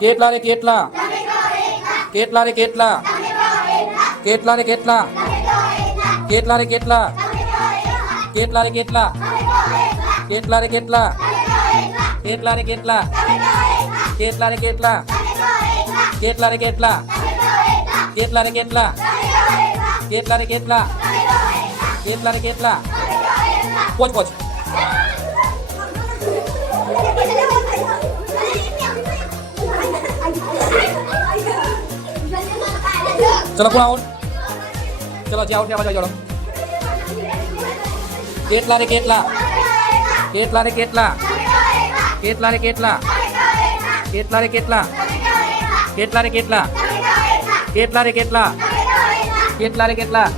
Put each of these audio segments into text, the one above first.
કેટલા રે કેટલા કેટલા રે કેટલા કેટલા રે કેટલા કેટલા રે કેટલા કેટલા રે કેટલા કેટલા રે કેટલા કેટલા રે કેટલા કેટલા રે કેટલા કેટલા રે કેટલા કેટલા રે કેટલા કેટલા રે કેટલા કેટલા રે કેટલા પોચ પોચ ચલો કોણ આઉટ ચલો જે આઉટ થયા ચલો કેટલા રે કેટલા કેટલા રે કેટલા કેટલા રે કેટલા કેટલા રે કેટલા કેટલા રે કેટલા કેટલા રે કેટલા કેટલા રે કેટલા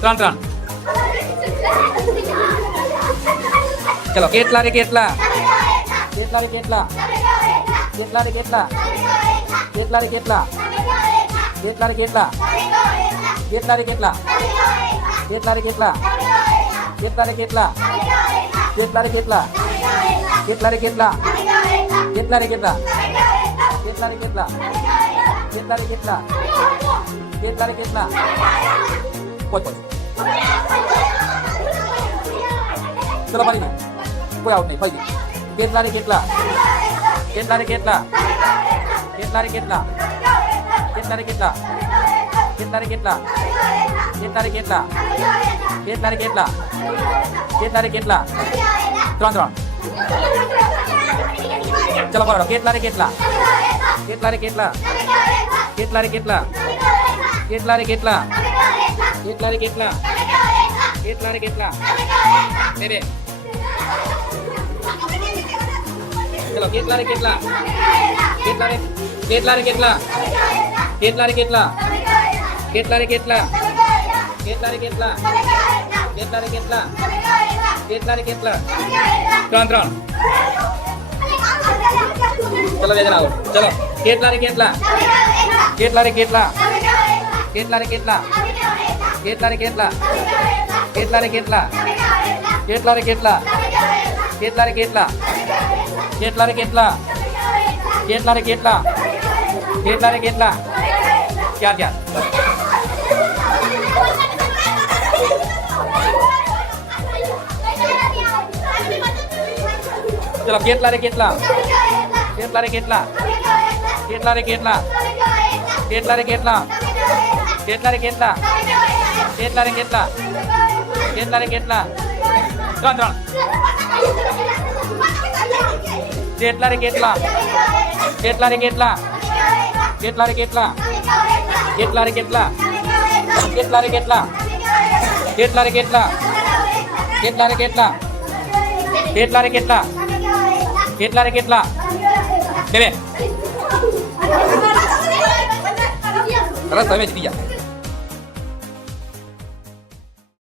ત્રણ ત્રણ ચલો કેટલા રે કેટલા કેટલા રે કેટલા કેટલા રે કેટલા કેટલા રે કેટલા કેટલા રે કેટલા કેટલા રે કેટલા કેટલા રે કેટલા કેટલા રે કેટલા કેટલા રે કેટલા કેટલા રે કેટલા કેટલા રે કેટલા કેટલા રે કેટલા કેટલા રે કેટલા કેટલા રે કેટલા પોચ પોચ ચલો ફરીને કોઈ આઉટ નહીં ફરી કેટલા રે કેટલા કેટલા રે કેટલા કેટલા રે કેટલા કેટલા રે કેટલા કેટલા રે કેટલા કેટલા રે કેટલા કેટલા રે કેટલા કેટલા રે કેટલા ત્રણ ત્રણ ચલો બરાબર કેટલા રે કેટલા કેટલા રે કેટલા કેટલા રે કેટલા કેટલા રે કેટલા કેટલા રે કેટલા કેટલા રે કેટલા બે બે ચલો કેટલા રે કેટલા કેટલા રે કેટલા રે કેટલા કેટલા રે કેટલા કેટલા રે કેટલા કેટલા રે કેટલા કેટલા રે કેટલા કેટલા રે કેટલા ત્રણ ત્રણ ચલો બે જણા આવો ચલો કેટલા રે કેટલા કેટલા રે કેટલા કેટલા રે કેટલા કેટલા રે કેટલા કેટલા રે કેટલા કેટલા રે કેટલા કેટલા રે કેટલા કેટલા રે કેટલા કેટલા રે કેટલા કેટલા રે કેટલા ચાર ચાર ચલો કેટલા રે કેટલા કેટલા રે કેટલા કેટલા રે કેટલા કેટલા રે કેટલા કેટલા રે કેટલા કેટલા રે કેટલા કેટલા રે કેટલા ત્રણ ત્રણ કેટલા રે કેટલા કેટલા રે કેટલા કેટલા રે કેટલા કેટલા રે કેટલા કેટલા રે કેટલા કેટલા રે કેટલા કેટલા રે કેટલા કેટલા રે કેટલા કેટલા રે કેટલા બે બે સરસ તમે જીતી ગયા